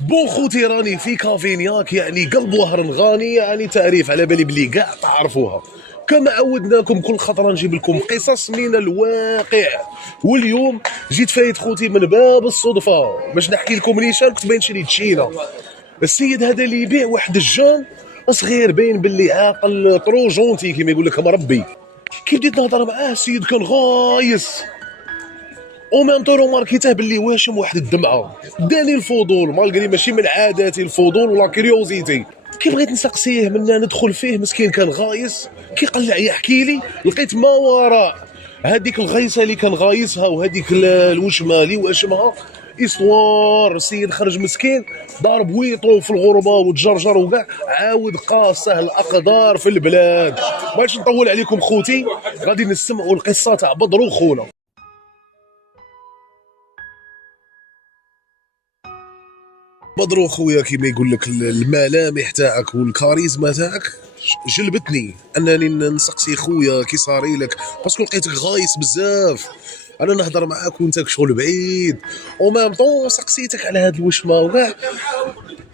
بون خوتي راني في كافينياك، يعني قلب وهران غاني، يعني تعريف على بالي بلي كاع تعرفوها. كما عودناكم كل خطره نجيب لكم قصص من الواقع، واليوم جيت فايت خوتي من باب الصدفه باش نحكي لكم نيشان كنت باين شريت تشينا. السيد هذا اللي يبيع واحد الجان صغير باين باللي عاقل طرو جونتي كيما يقول لك مربي. كي بديت نهضر معاه السيد كان غايس، او ميم طو روماركيته باللي واشم واحد الدمعه. داني الفضول مالغري ماشي من عاداتي الفضول ولا كيوريوزيتي. كي بغيت نسقسيه منا ندخل فيه مسكين كان غايس، كي قلع يحكي لي لقيت ما وراء هذيك الغيسه اللي كان غايسها وهذيك الوشمه اللي واشمها اسوار. السيد خرج مسكين ضارب ويطو في الغربه وتجرجر وكاع، عاود قاصه الاقدار في البلاد. ما بغيتش نطول عليكم خوتي، غادي نسمعوا القصه تاع بدرو خونا. بدرو خويا كيما يقول لك الملامح تاعك والكاريزما تاعك جلبتني انني نسقسي خويا كي صاري لك، باسكو لقيتك غايس بزاف. انا نهضر معاك وانت شغل بعيد، او ميم طون سقسيتك على هاد الوشمه وكاع،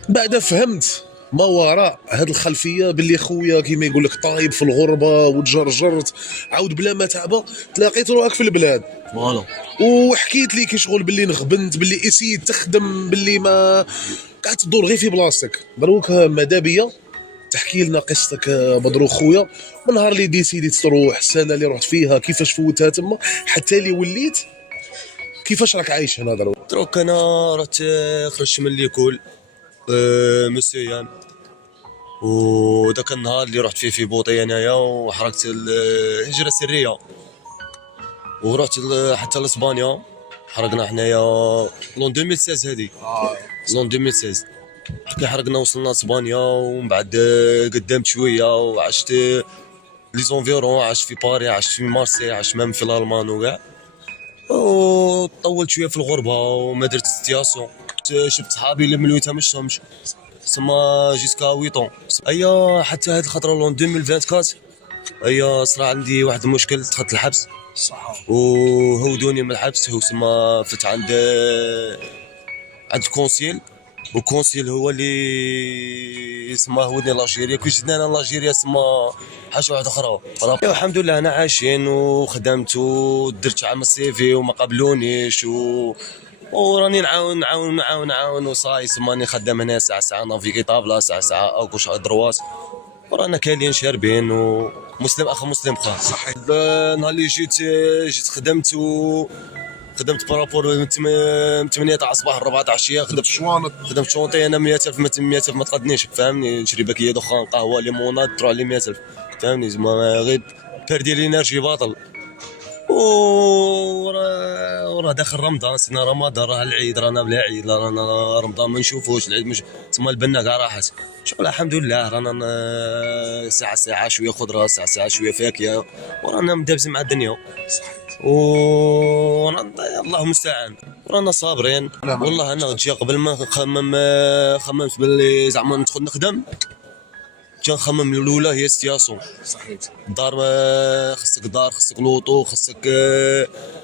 بعد فهمت ما وراء هاد الخلفيه باللي خويا كيما يقول لك طايب في الغربه وتجرجرت، عاود بلا ما تعبى تلاقيت روحك في البلاد. فوالا. وحكيت لي كي شغل باللي نغبنت باللي اسيت تخدم باللي ما قاعد تدور غير في بلاصتك. دروك ماذا بيا تحكي لنا قصتك بدرو خويا، من نهار اللي ديسيديت تروح، السنه اللي رحت فيها، كيفاش فوتها تما حتى اللي وليت، كيفاش راك عايش هنا دروك. دروك انا رحت خرجت من ليكول مسيان، وداك النهار اللي رحت فيه في بوطي انايا وحركت الهجره السريه، ورحت حتى لاسبانيا. حرقنا حنايا لون 2016 هذه، لون 2016 كي حرقنا وصلنا اسبانيا. ومن بعد قدمت شويه وعشت لي زونفيرون، عشت في باري، عشت في مارسي، عشت مام في الالمان وكاع. وطولت شويه في الغربه وما درت ستياسيون. شفت صحابي اللي ملويتها مش همش سما جيسكا 8 ايا حتى هاد الخطره لون 2024 ايا صرا عندي واحد المشكل، دخلت الحبس وهودوني من الحبس. هو سما فت عند الكونسيل، والكونسيل هو اللي سما هودني لالجيريا. كي جيت انا لالجيريا سما حاجه واحده اخرى. الحمد لله انا عايشين وخدمت ودرت عام السي في وما قبلونيش وراني نعاون وصاي. سماني خدام هنا ساعه نافيكي طابله، ساعه او كوش ادرواس، ورانا كاينين شاربين ومسلم اخ مسلم خا. صحيح. نهار اللي جيت خدمت بارابور من 8 تاع الصباح 4 تاع العشيه. خدمت شونطي انا 100,000 ما تقدنيش، فهمني. نشري باكيه دخان، قهوه، ليموناد، تروح لي 100,000، فهمني. زعما غير بردي الانرجي باطل. وراه داخل رمضان، سنة رمضان، راه العيد، رانا بلا عيد، رانا رمضان ما نشوفوش العيد، مش تما البنا كاع راحت. شغل الحمد لله، رانا ساعة شويه خضره، ساعة شويه فاكهه، ورانا مدابزين مع الدنيا. الله المستعان، رانا صابرين. والله انا جا قبل ما خممت باللي زعما ندخل نخدم، كنخمم الاولى هي ستياسيون. صحيح. دار، خصك دار، خصك لوطو، خصك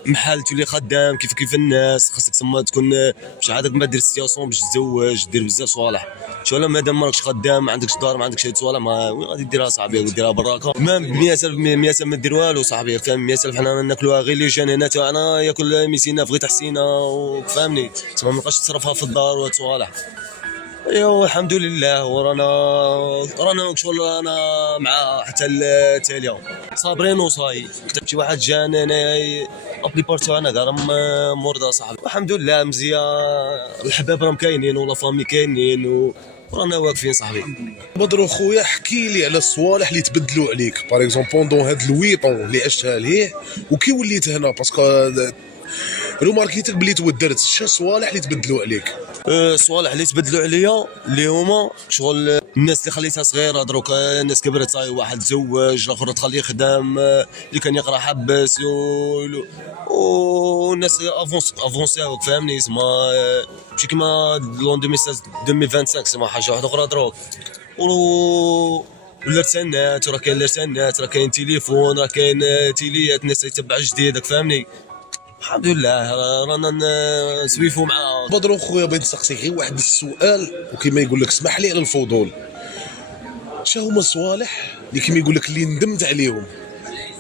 محل تولي خدام كيف الناس، خصك تما تكون باش عادك ما دير ستياسيون باش تزوج، دير بزاف صوالح. شغل مادام ماكش خدام، ما عندكش دار، ما عندكش هاد صوالح، ما وين غادي ديرها صاحبي؟ ديرها براكه. ما 100,000 ما دير والو صاحبي، فاهم؟ 100,000 حنا ناكلوها غير لي جان هنا تاعنا ياكل 200 بغيت حسينه، وفهمني تما ما بقاش تصرفها في الدار وهاد صوالح. ايوا الحمد لله. ورانا شغل انا مع حتى التاليه صابرين وصاي. شي واحد جانا انا ابلي بارتو انا دار مرضى صاحبي، الحمد لله مزيان. الحباب راهم كاينين ولا فامي كاينين ورانا واقفين صاحبي. بدرو خويا حكي لي على الصوالح اللي تبدلوا عليك، باغ اكزومبل بوندون هاد الويطون اللي عشتها ليه وكي وليت هنا، باسكو روماركيتك بلي تودرت شا صوالح اللي تبدلوا عليك. الصوالح اللي تبدلوا عليا اللي هما شغل الناس اللي خليتها صغيره دروك الناس كبرت، صاي واحد تزوج، الاخر تخليه يخدم، اللي كان يقرا حبس، والناس افونساو، فهمني. اسمها ماشي كيما لون 2025 اسمها حاجه واحده اخرى دروك. والارسالات، راه كاين الارسالات، راه كاين تليفون، راه كاين تيليات، الناس يتبع جديدك، فهمني. الحمد لله رانا نسويفوا مع بدرو خويا بغيت نسقسيك غير واحد السؤال، وكما يقول لك اسمح لي على الفضول، شنو هما الصوالح اللي كما يقول لك اللي ندمت عليهم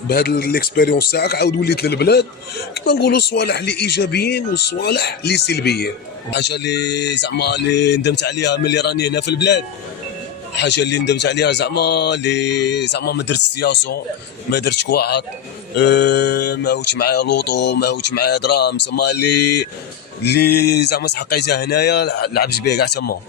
بهذا الاكسبيريونس تاعك عاود وليت للبلاد، كما نقولوا الصوالح اللي ايجابيين والصوالح اللي سلبيين؟ حاجه اللي زعما اللي ندمت عليها ملي راني هنا في البلاد، حاجه اللي ندمت عليها زعما اللي زعما ما درت سياسون، ما درتش كواعط، ما هوش معايا لوطو، ما هوش معايا درام، زعما اللي زعما سحقيتها هنايا لعبت به كاع تما،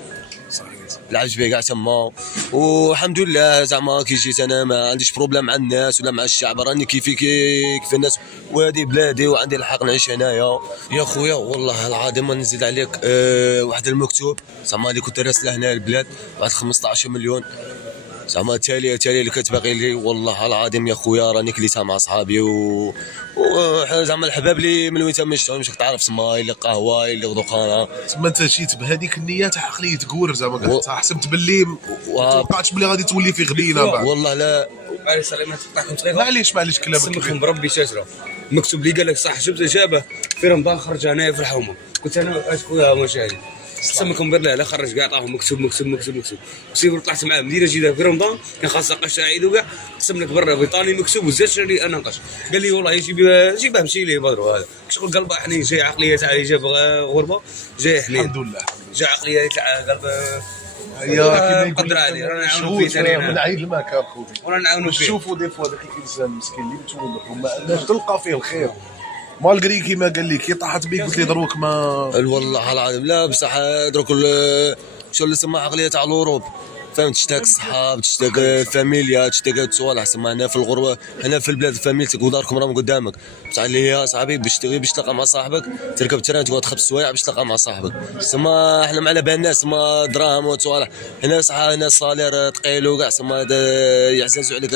لعبت به كاع تما. والحمد لله زعما كي جيت انا ما عنديش بروبليم مع الناس ولا مع الشعب، راني كيفي كيف الناس، وهذه بلادي وعندي الحق نعيش هنايا. يا خويا والله العظيم ما نزيد عليك، واحد المكتوب زعما اللي كنت راسله هنا البلاد واحد 15 مليون، زعما التاليه اللي كتباغي لي، والله العظيم يا خويا راني كليتها مع صحابي زعما الحباب لي من وين ما شفتهمش تعرف سماي اللي قهوه اللي غدوقانه. تما انت جيت بهذيك النيه تاع عقليه كور، زعما حسبت باللي ما توقعتش بلي غادي تولي في غبينه بعد. والله لا على سلامات تقطعكم صغيره. معليش كلامك سمكم بربي شجره مكتوب لي قال لك صح شفت اجابه في رمضان خرج هنايا في الحومه، قلت انا اخويا مشاهد سمكم بالله لا خرج كاع طاهم مكتوب سير طلعت معاه مدينه جديده في رمضان كان خاصه قش عيد وكاع قسم لك برا بريطاني مكتوب وزاد لي انا نقش، قال لي والله جيبها مشي ليه بدرو هذا شغل قلبه حنين جاي عقليه تاع جاب غربه جاي حنين الحمد لله جاي عقليه تاع قلب يا كيما يقول قدر عليه رانا نعاونوا شهود فيه من عيد الماكر خوتي، ورانا نعاونوا فيه. نشوفوا دي فوا ذاك الانسان المسكين اللي متولف وما عندناش تلقى فيه الخير، مالغري كيما قال لك كي طاحت بيك قلت لي دروك ما والله العظيم لا بصح دروك شو اللي سما عقليه تاع الاوروب، فهمت؟ تشتاق الصحاب، تشتاق الفاميليا، تشتاق الصوالح، سما هنا في الغربه هنا في البلاد فاميلتك وداركم راهم قدامك، بصح اللي هي صاحبي باش تلقى مع صاحبك تركب تران تقعد 5 سوايع باش تلقى مع صاحبك، سما احنا معنا بها الناس سما دراهم وصوالح، هنا صح هنا صالير ثقيل وكاع سما يعززوا عليك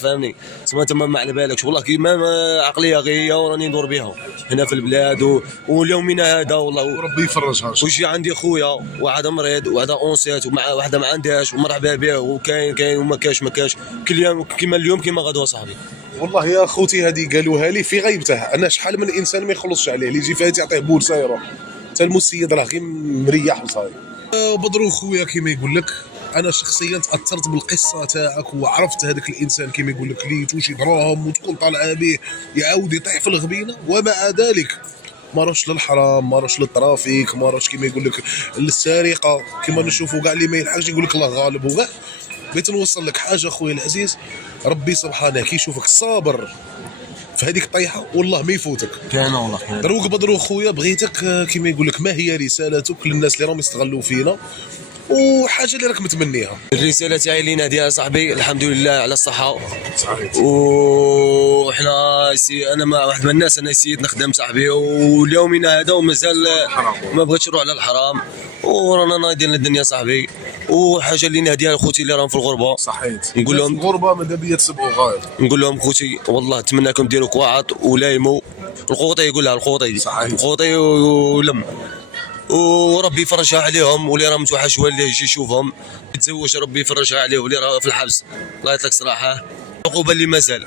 فهمني، سما انت ما على بالكش والله كيما عقليه غير وراني ندور بها هنا في البلاد واليومنا هذا والله وربي يفرجها. وشي عندي خويا واحد مريض وواحد اونسيت ومع واحده ما عندهاش ومرحبا به وكاين وما كاش كل يوم كيما اليوم كيما غدوه صاحبي. والله يا خوتي هذه قالوها لي في غيبته، انا شحال من انسان ما يخلصش عليه اللي يجي فات يعطيه بورصه يروح، حتى المسيد راه غير مريح وصاير. بدرو خويا كيما يقول لك انا شخصيا تاثرت بالقصه تاعك وعرفت هذاك الانسان كيما يقول لك اللي توشي دراهم وتكون طالعه به يعاود يطيح في الغبينه، ومع ذلك ما راش للحرام، ما راش للترافيك، ما راش كيما يقول لك للسرقه، كيما نشوفوا كاع اللي ما يلحقش يقول لك الله غالب وكاع. بغيت نوصل لك حاجه خويا العزيز، ربي سبحانه كي يشوفك صابر في هذيك الطيحه والله ما يفوتك. كاين والله دروك بدرو خويا بغيتك كيما يقول لك ما هي رسالتك للناس اللي راهم يستغلوا فينا وحاجه اللي راك متمنيها؟ الرساله تاعي لينا ديال صاحبي الحمد لله على الصحه، وحنا انا مع واحد من الناس انا نسيت نخدم صاحبي واليومنا هذا ومازال ما بغيتش نروح للحرام ورانا نايدين الدنيا صاحبي. وحاجه اللي نهديها لخوتي اللي راهم في الغربه صحيت نقول لهم الغربه ماذا بيا تسبقوا غايب، نقول لهم خوتي والله نتمناكم ديروا كواعط ولايموا القوطي، يقول لها القوطي ولم وربي يفرجها عليهم، واللي راه متوحش هو اللي يجي يشوفهم يتزوج ربي يفرجها عليه، واللي راه في الحبس الله يعطيك الصراحه عقوبه اللي مازال.